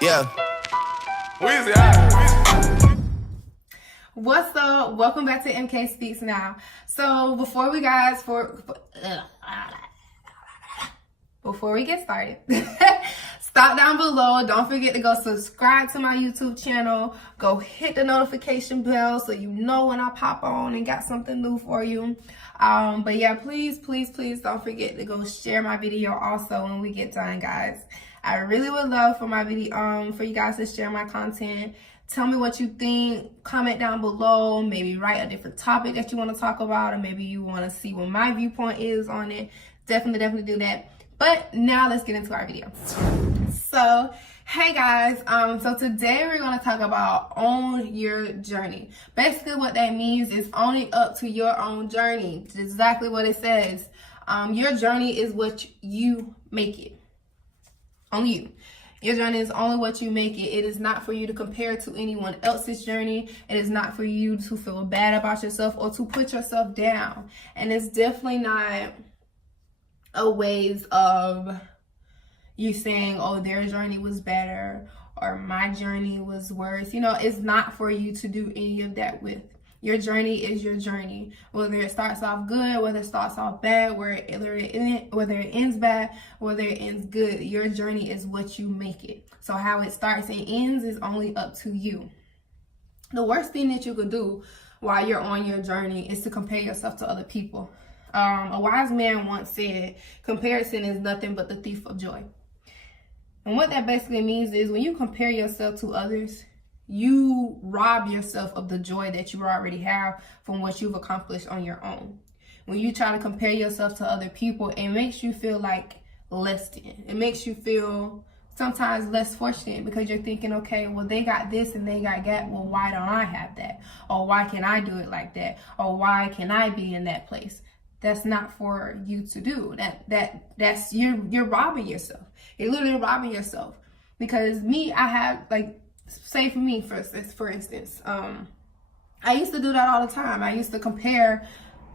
Yeah. What's up? Welcome back to MK Speaks Now. So before we get started, stop down below. Don't forget to go subscribe to my YouTube channel. Go hit the notification bell so you know when I pop on and got something new for you. But yeah, please don't forget to go share my video also when we get done, guys. I really would love for my video, for you guys to share my content. Tell me what you think. Comment down below. Maybe write a different topic that you want to talk about, or maybe you want to see what my viewpoint is on it. Definitely do that. But now let's get into our video. So, hey guys, so today we're going to talk about own your journey. Basically what that means is owning up to your own journey. It's exactly what it says. Your journey is what you make it. Only you. Your journey is only what you make it. It is not for you to compare to anyone else's journey. It is not for you to feel bad about yourself or to put yourself down. And it's definitely not a ways of you saying, oh, their journey was better or my journey was worse. You know, it's not for you to do any of that with. Your journey is your journey. Whether it starts off good, whether it starts off bad, whether it ends bad, whether it ends good, your journey is what you make it. So how it starts and ends is only up to you. The worst thing that you could do while you're on your journey is to compare yourself to other people. A wise man once said, comparison is nothing but the thief of joy. And what that basically means is when you compare yourself to others, you rob yourself of the joy that you already have from what you've accomplished on your own. When you try to compare yourself to other people, it makes you feel like less than. It makes you feel sometimes less fortunate because you're thinking, okay, well, they got this and they got that. Well, why don't I have that? Or why can I do it like that? Or why can I be in that place? That's not for you to do. That's you're robbing yourself. You're literally robbing yourself. Because me, I have say for me, for instance, I used to do that all the time. I used to compare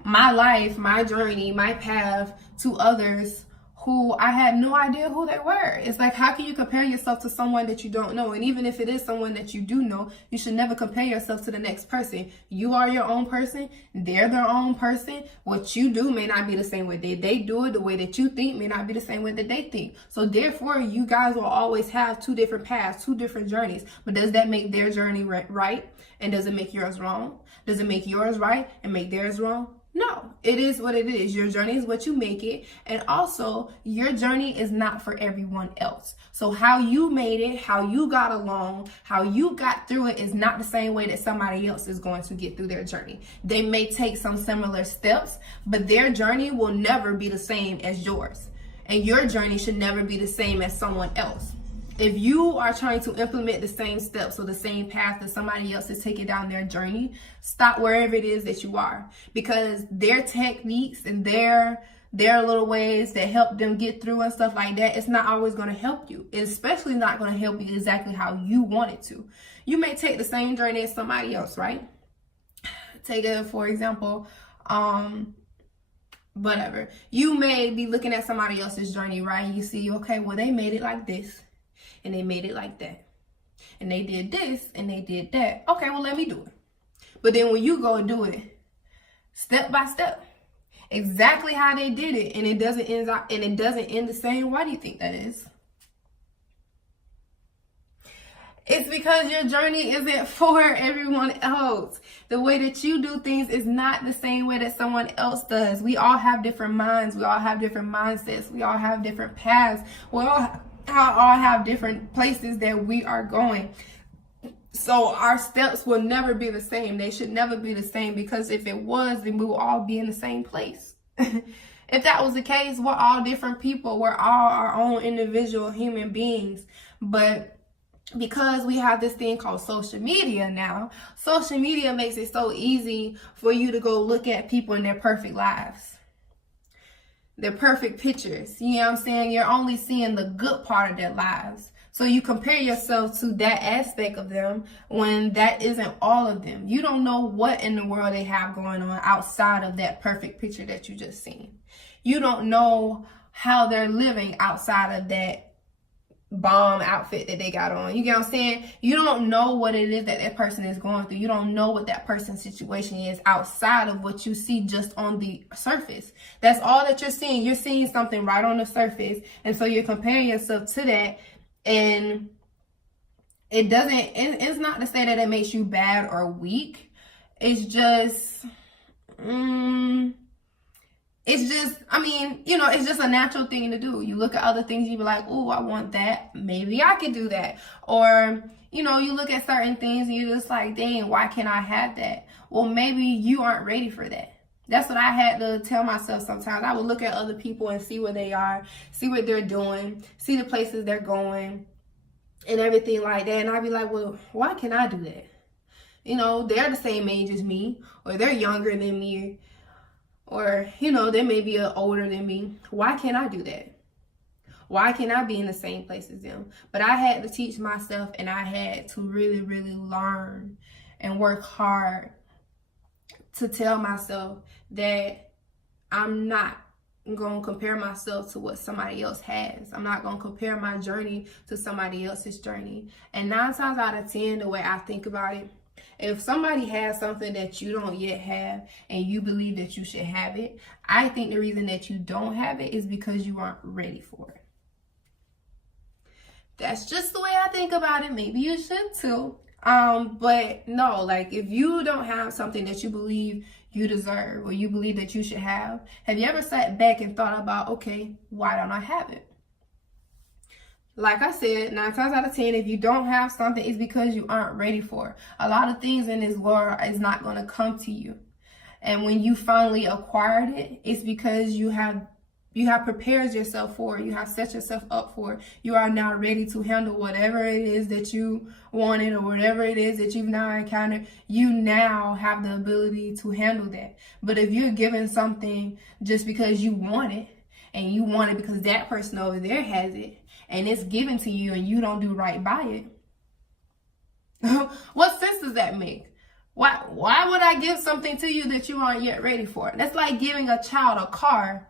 my life, my journey, my path to others who I had no idea who they were. It's like, how can you compare yourself to someone that you don't know? And even if it is someone that you do know, you should never compare yourself to the next person. You are your own person. They're their own person. What you do may not be the same way they do it. The way that you think may not be the same way that they think. So therefore, you guys will always have two different paths, two different journeys. But does that make their journey right? And does it make yours wrong? Does it make yours right and make theirs wrong? No, it is what it is. Your journey is what you make it. And also, your journey is not for everyone else. So how you made it, how you got along, how you got through it is not the same way that somebody else is going to get through their journey. They may take some similar steps, but their journey will never be the same as yours. And your journey should never be the same as someone else. If you are trying to implement the same steps or the same path that somebody else is taking down their journey, stop wherever it is that you are, because their techniques and their little ways that help them get through and stuff like that, it's not always going to help you. It's especially not going to help you exactly how you want it to. You may take the same journey as somebody else, right? Take it, for example, whatever. You may be looking at somebody else's journey, right? You see, okay, well, they made it like this. And they made it like that. And they did this and they did that. Okay, well, let me do it. But then when you go and do it step by step, exactly how they did it, and it doesn't end the same, why do you think that is? It's because your journey isn't for everyone else. The way that you do things is not the same way that someone else does. We all have different minds. We all have different mindsets. We all have different paths. We all have different places that we are going. So our steps will never be the same. They should never be the same, because if it was, then we will all be in the same place. If that was the case, we're all different people. We're all our own individual human beings. But because we have this thing called social media now, social media makes it so easy for you to go look at people in their perfect lives. Their perfect pictures. You know what I'm saying? You're only seeing the good part of their lives. So you compare yourself to that aspect of them when that isn't all of them. You don't know what in the world they have going on outside of that perfect picture that you just seen. You don't know how they're living outside of bomb outfit that they got on. You get what I'm saying? You don't know what it is that that person is going through. You don't know what that person's situation is outside of what you see just on the surface. That's all that you're seeing. You're seeing something right on the surface. And so you're comparing yourself to that. And it's not to say that it makes you bad or weak. It's just, it's just a natural thing to do. You look at other things, you be like, oh, I want that. Maybe I could do that. Or, you look at certain things and you're just like, dang, why can't I have that? Well, maybe you aren't ready for that. That's what I had to tell myself sometimes. I would look at other people and see where they are, see what they're doing, see the places they're going and everything like that. And I'd be like, well, why can't I do that? They're the same age as me, or they're younger than me, or, they may be older than me. Why can't I do that? Why can't I be in the same place as them? But I had to teach myself, and I had to really, really learn and work hard to tell myself that I'm not going to compare myself to what somebody else has. I'm not going to compare my journey to somebody else's journey. And 9 times out of 10, the way I think about it, if somebody has something that you don't yet have and you believe that you should have it, I think the reason that you don't have it is because you aren't ready for it. That's just the way I think about it. Maybe you should too. But no, like if you don't have something that you believe you deserve or you believe that you should have you ever sat back and thought about, okay, why don't I have it? Like I said, 9 times out of 10, if you don't have something, it's because you aren't ready for it. A lot of things in this world is not going to come to you. And when you finally acquired it, it's because you have prepared yourself for it. You have set yourself up for it. You are now ready to handle whatever it is that you wanted or whatever it is that you've now encountered. You now have the ability to handle that. But if you're given something just because you want it, and you want it because that person over there has it, and it's given to you and you don't do right by it, what sense does that make? Why would I give something to you that you aren't yet ready for? That's like giving a child a car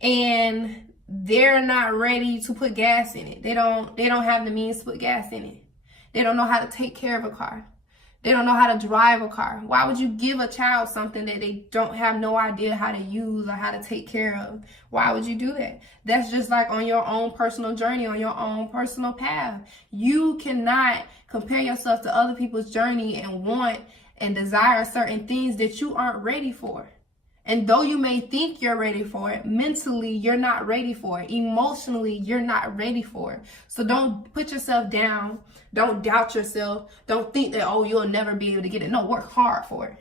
and they're not ready to put gas in it. They don't have the means to put gas in it. They don't know how to take care of a car. They don't know how to drive a car. Why would you give a child something that they don't have no idea how to use or how to take care of? Why would you do that? That's just like on your own personal journey, on your own personal path. You cannot compare yourself to other people's journey and want and desire certain things that you aren't ready for. And though you may think you're ready for it, mentally, you're not ready for it. Emotionally, you're not ready for it. So don't put yourself down. Don't doubt yourself. Don't think that, oh, you'll never be able to get it. No, work hard for it.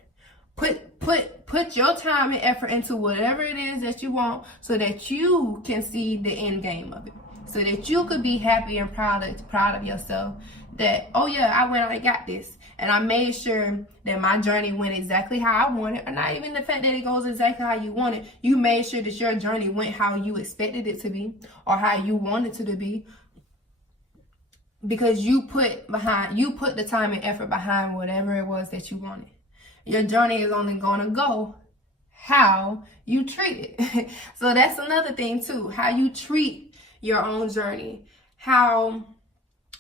Put your time and effort into whatever it is that you want so that you can see the end game of it. So that you could be happy and proud of yourself that, oh yeah, I went out and got this. And I made sure that my journey went exactly how I wanted, or not even the fact that it goes exactly how you want it. You made sure that your journey went how you expected it to be or how you wanted it to be. Because you put the time and effort behind whatever it was that you wanted. Your journey is only going to go how you treat it. So that's another thing too, how you treat your own journey, how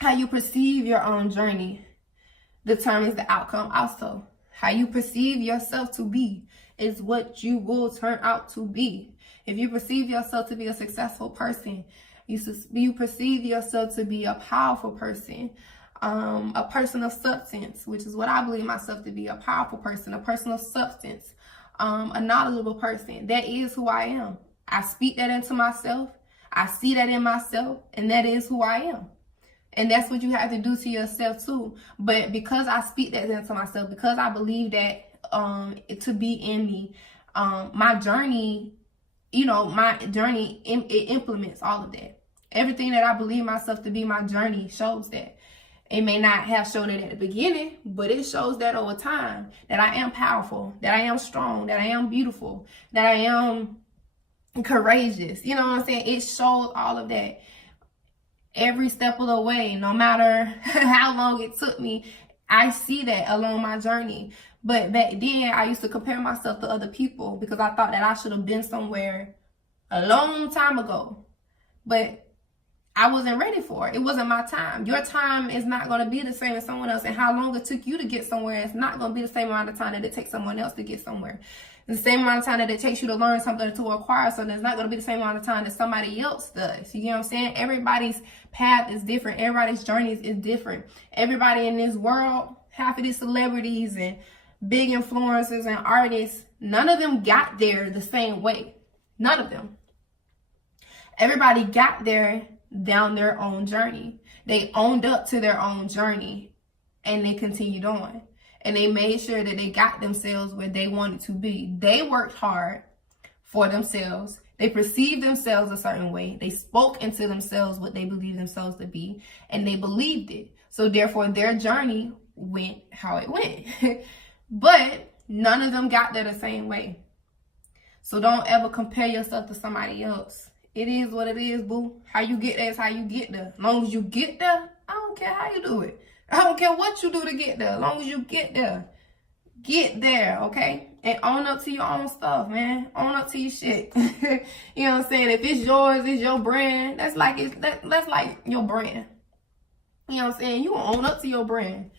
you perceive your own journey determines the outcome also. How you perceive yourself to be is what you will turn out to be. If you perceive yourself to be a successful person, you perceive yourself to be a powerful person, a person of substance, which is what I believe myself to be, a powerful person, a person of substance, a knowledgeable person. That is who I am. I speak that into myself. I see that in myself, and that is who I am. And that's what you have to do to yourself too. But because I speak that into myself, because I believe that to be in me, my journey, it implements all of that. Everything that I believe myself to be, my journey shows that. It may not have shown it at the beginning, but it shows that over time, that I am powerful, that I am strong, that I am beautiful, that I am courageous. You know what I'm saying? It shows all of that. Every step of the way, no matter how long it took me, I see that along my journey. But back then, I used to compare myself to other people because I thought that I should have been somewhere a long time ago. But I wasn't ready for it. It wasn't my time. Your time is not going to be the same as someone else. And how long it took you to get somewhere is not going to be the same amount of time that it takes someone else to get somewhere. The same amount of time that it takes you to learn something, to acquire something, it's not going to be the same amount of time that somebody else does. You get what I'm saying? Everybody's path is different. Everybody's journey is different. Everybody in this world, half of these celebrities and big influencers and artists, none of them got there the same way. None of them. Everybody got there down their own journey. They owned up to their own journey and they continued on. And they made sure that they got themselves where they wanted to be. They worked hard for themselves. They perceived themselves a certain way. They spoke into themselves what they believed themselves to be. And they believed it. So therefore, their journey went how it went. But none of them got there the same way. So don't ever compare yourself to somebody else. It is what it is, boo. How you get there is how you get there. As long as you get there, I don't care how you do it. I don't care what you do to get there. As long as you get there, okay? And own up to your own stuff, man. Own up to your shit. You know what I'm saying? If it's yours, it's your brand. That's like your brand. You know what I'm saying? You gonna own up to your brand.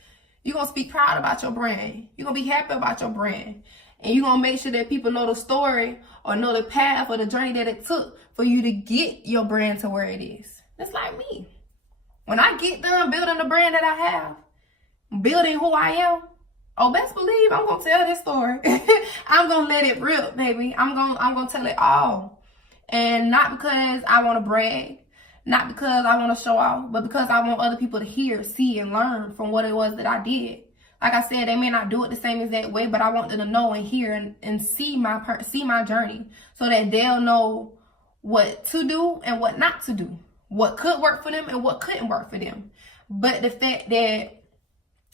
You gonna speak proud about your brand. You gonna be happy about your brand. And you gonna make sure that people know the story or know the path or the journey that it took for you to get your brand to where it is. That's like me. When I get done building the brand that I have, building who I am, oh, best believe I'm gonna tell this story. I'm gonna let it rip, baby. I'm gonna tell it all. And not because I wanna brag, not because I wanna show off, but because I want other people to hear, see, and learn from what it was that I did. Like I said, they may not do it the same exact way, but I want them to know and hear and see my journey so that they'll know what to do and what not to do. What could work for them and what couldn't work for them. But the fact that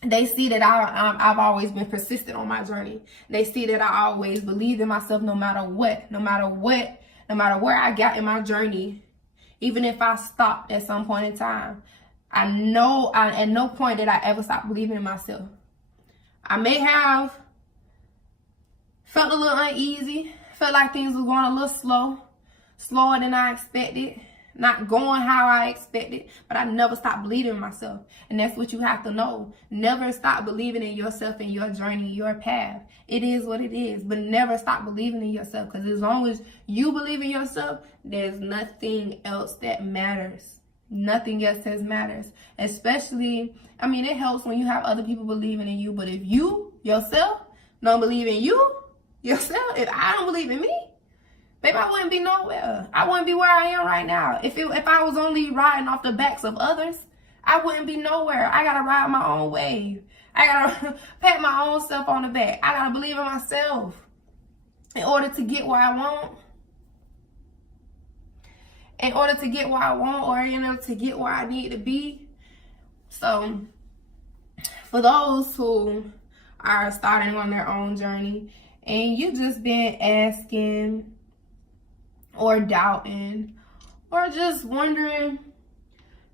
they see that I've always been persistent on my journey. They see that I always believed in myself no matter what. No matter where I got in my journey, even if I stopped at some point in time, I know at no point did I ever stop believing in myself. I may have felt a little uneasy, felt like things were going a little slower than I expected, not going how I expected, but I never stopped believing in myself. And that's what you have to know. Never stop believing in yourself and your journey, your path. It is what it is, but never stop believing in yourself, because as long as you believe in yourself, there's nothing else that matters. Nothing else matters. Especially, I mean, it helps when you have other people believing in you. But if you, yourself, don't believe in yourself, if I don't believe in me, baby, I wouldn't be nowhere. I wouldn't be where I am right now. If I was only riding off the backs of others, I wouldn't be nowhere. I got to ride my own wave. I got to pat my own self on the back. I got to believe in myself in order to get where I want. In order to get where I want, or to get where I need to be. So, for those who are starting on their own journey, and you just been asking, or doubting, or just wondering,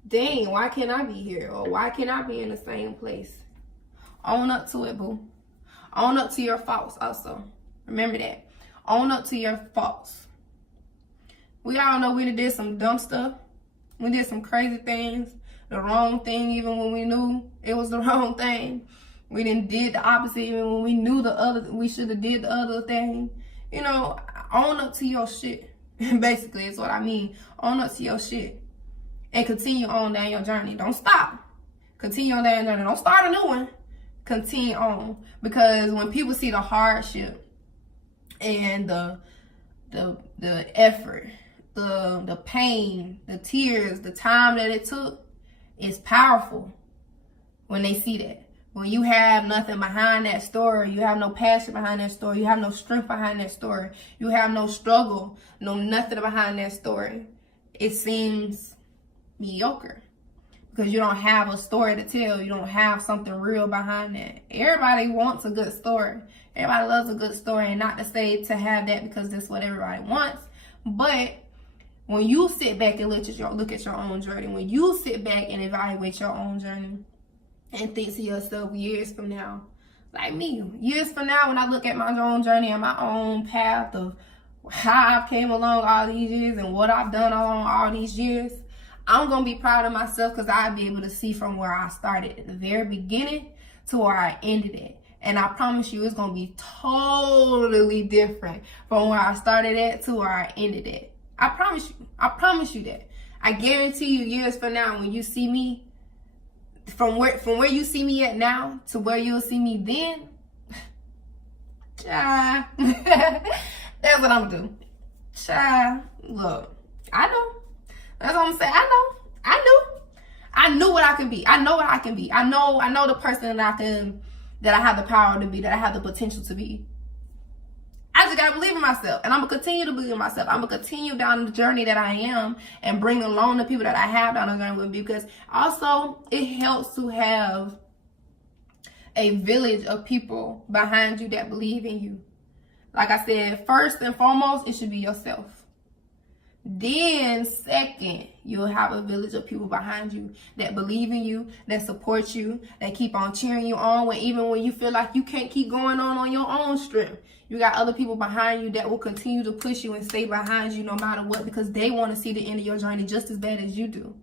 dang, why can't I be here? Or why can't I be in the same place? Own up to it, boo. Own up to your faults also. Remember that. Own up to your faults. We all know we did some dumb stuff. We did some crazy things. The wrong thing even when we knew it was the wrong thing. We did the opposite even when we knew we should have did the other thing. Own up to your shit. Basically, is what I mean. Own up to your shit. And continue on down your journey. Don't stop. Continue on down your journey. Don't start a new one. Continue on. Because when people see the hardship and the effort, the pain, the tears, the time that it took, is powerful when they see that. When you have nothing behind that story, you have no passion behind that story, you have no strength behind that story, you have no struggle, no nothing behind that story, it seems mediocre. Because you don't have a story to tell. You don't have something real behind that. Everybody wants a good story. Everybody loves a good story. And not to say to have that because that's what everybody wants. But when you sit back and look at your own journey, when you sit back and evaluate your own journey and think to yourself years from now, like me, years from now when I look at my own journey and my own path of how I've came along all these years and what I've done along all these years, I'm going to be proud of myself because I'll be able to see from where I started at the very beginning to where I ended it. And I promise you, it's going to be totally different from where I started at to where I ended it. I promise you. I promise you that. I guarantee you, years from now, when you see me, from where you see me at now to where you'll see me then, child, that's what I'm doing. Child, look, I know. That's what I'm saying. I knew what I could be. I know what I can be. I know the person that I have the power to be, that I have the potential to be. I just gotta believe in myself, and I'm gonna continue to believe in myself. I'm gonna continue down the journey that I am and bring along the people that I have down the journey with me, because also it helps to have a village of people behind you that believe in you. Like I said, first and foremost, it should be yourself. Then second, you'll have a village of people behind you that believe in you, that support you, that keep on cheering you on even when you feel like you can't keep going on your own strength. You got other people behind you that will continue to push you and stay behind you no matter what, because they want to see the end of your journey just as bad as you do.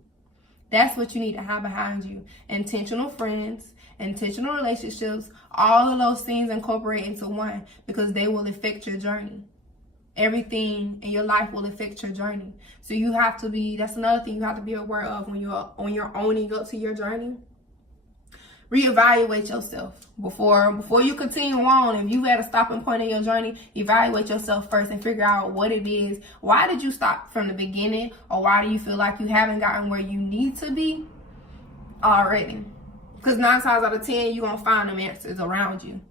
That's what you need to have behind you. Intentional friends, intentional relationships, all of those things incorporate into one, because they will affect your journey. Everything in your life will affect your journey. So you have to be, that's another thing you have to be aware of when you're owning up to your journey. Reevaluate yourself before you continue on. If you at a stopping point in your journey, evaluate yourself first and figure out what it is. Why did you stop from the beginning? Or why do you feel like you haven't gotten where you need to be already? Because 9 times out of 10, you're going to find them answers around you,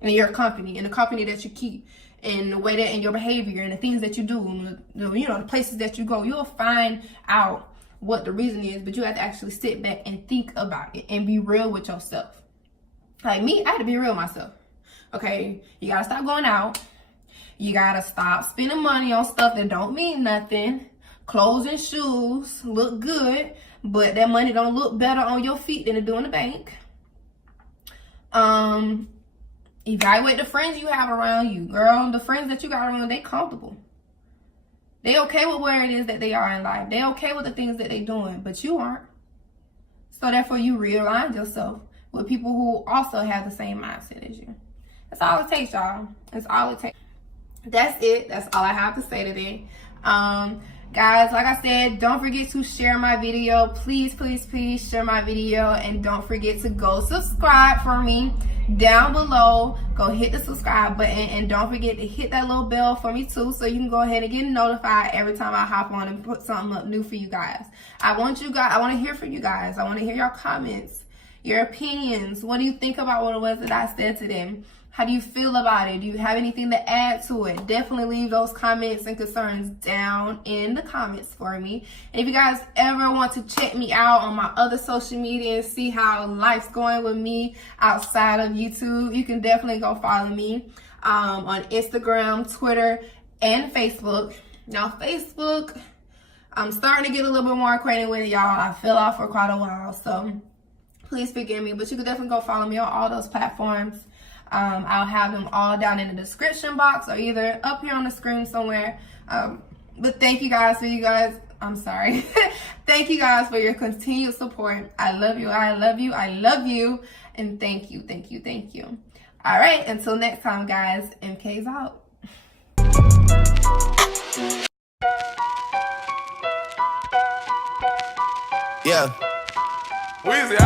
in your company, in the company that you keep, in the way that, in your behavior, and the things that you do, the places that you go. You'll find out what the reason is, but you have to actually sit back and think about it and be real with yourself. Like me, I had to be real with myself. Okay, you gotta stop going out. You gotta stop spending money on stuff that don't mean nothing. Clothes and shoes look good, but that money don't look better on your feet than it do in the bank. Evaluate the friends you have around you. Girl, the friends that you got around, they comfortable. They okay with where it is that they are in life. They okay with the things that they doing, but you aren't. So therefore, you realign yourself with people who also have the same mindset as you. That's all it takes, y'all. That's all it takes. That's it. That's all I have to say today. Guys, like I said, don't forget to share my video. Please, please, please share my video. And don't forget to go subscribe for me down below. Go hit the subscribe button. And don't forget to hit that little bell for me too, so you can go ahead and get notified every time I hop on and put something up new for you guys. I want to hear from you guys. I want to hear your comments, your opinions. What do you think about what it was that I said today? How do you feel about it? Do you have anything to add to it? Definitely leave those comments and concerns down in the comments for me. And if you guys ever want to check me out on my other social media and see how life's going with me outside of YouTube, you can definitely go follow me on Instagram, Twitter, and Facebook. Now, Facebook, I'm starting to get a little bit more acquainted with it, y'all. I fell off for quite a while, so please forgive me. But you can definitely go follow me on all those platforms. I'll have them all down in the description box or either up here on the screen somewhere. But thank you guys thank you guys for your continued support. I love you. I love you. I love you. And thank you. Thank you. Thank you. All right. Until next time, guys, MK's out. Yeah. Weezy,